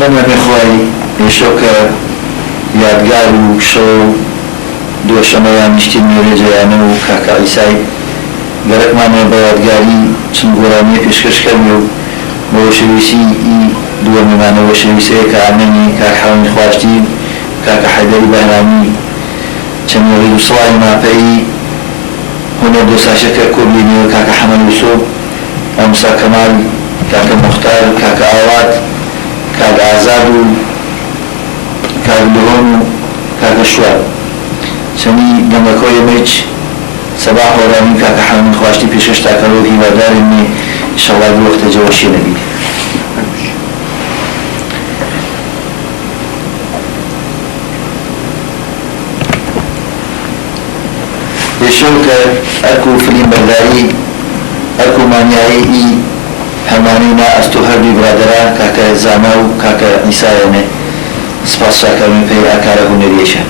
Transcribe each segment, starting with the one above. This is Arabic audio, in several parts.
بەمەبێ خۆی پێشۆکە یادگار و شەو دووەشەمەیان نیشتی نوێرێجەیانە و کاکە عیسای گەرەکمانە بە یادگاری چەند گۆرانیە پێشکەشکردن و بۆ شەویستی دووەمیمانەوە شەویستەیە کە ئامێنی کاک حەوەنی خواشتی کاکە حەیدەری بەهرامی چەند وەڵی و سڵای ماپەی هونەر دۆساشەکە کۆبلینەوە کاکە حەمەد یوسۆف ئەمسا کەمال کاکە موختار کاکە ئاوات کاکە ئازاد و کاک دۆن و کاکە شوار چەندی دەمەکۆی ئەمەیچ سەباح وەڕانی کاکە حەوەنی خواشتی پێشەش تاکەرۆ هیوادارێنێ ئینشەڵڵا بۆ وەختە جەوەشیە نەبی پێشەوکە ئەرک و فلیم بەرداری ئەرک و مانیایی هەمانەی نا ئەست و هەردووی برادەرە کاکە زاما و کاکە عیسایانێ سپاس شاکەمی پێی ئاکارە هونەریەشە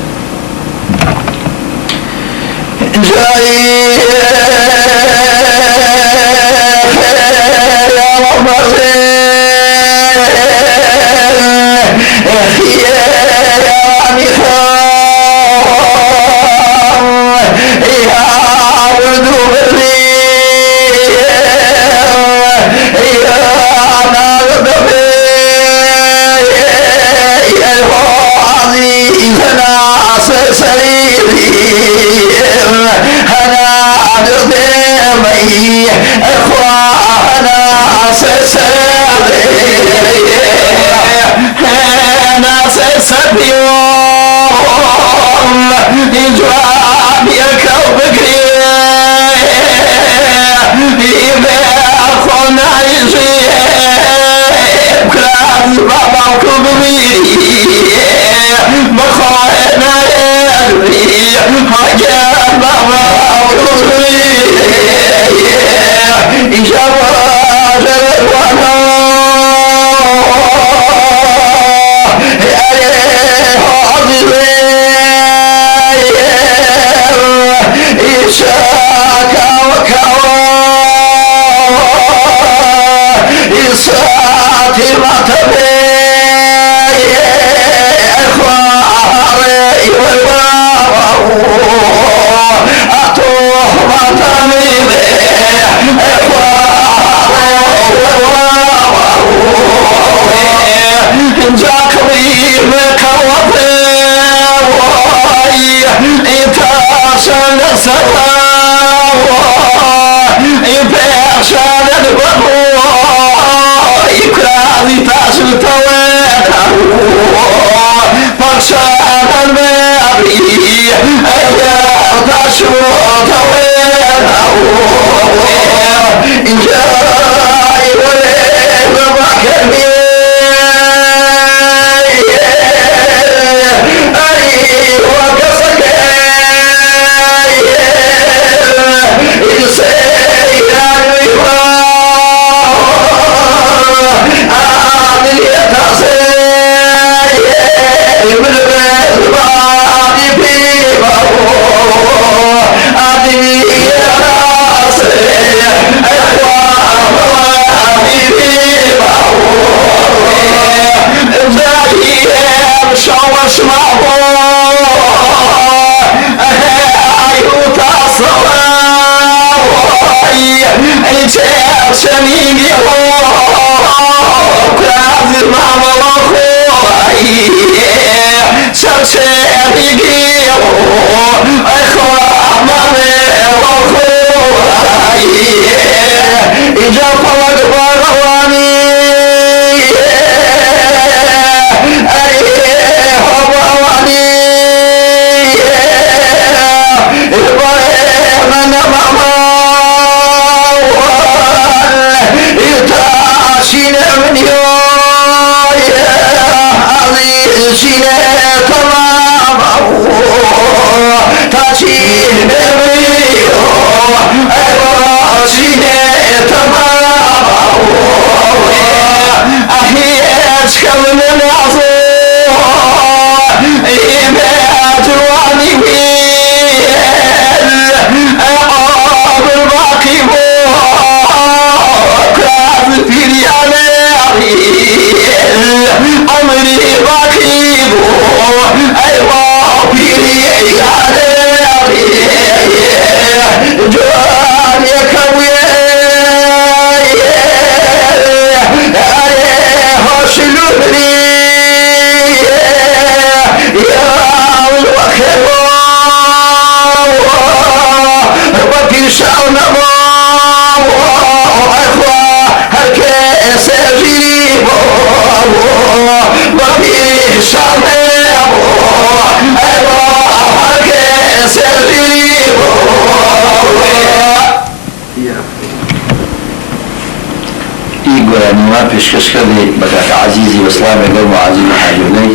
گۆرانیوان پێشکەشکردی بە کاکە عەزیزی وەسلامێک لەو معازی حاجولەی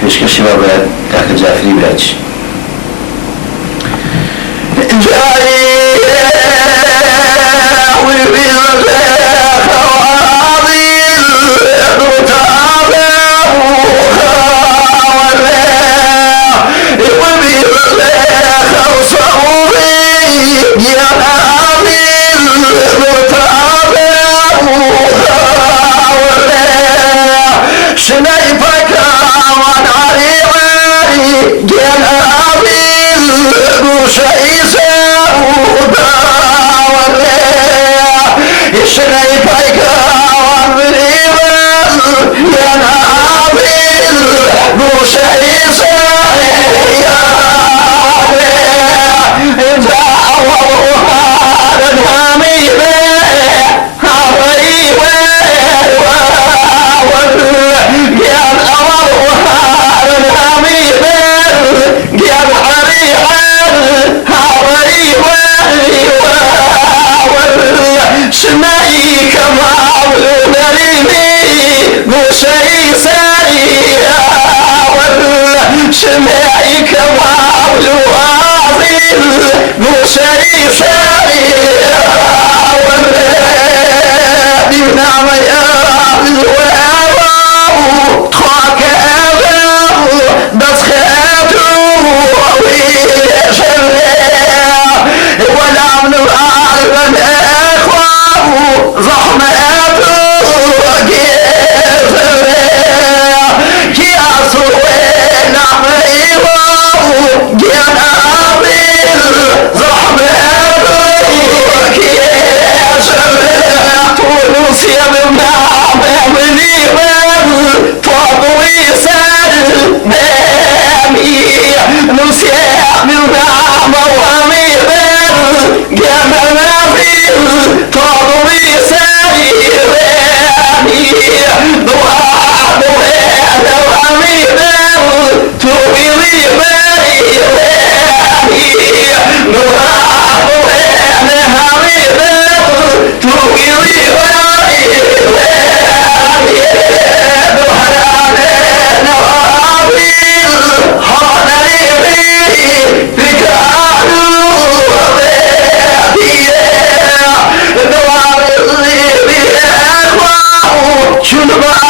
پێشکەشی بە کاکە جعفری براچ Şunu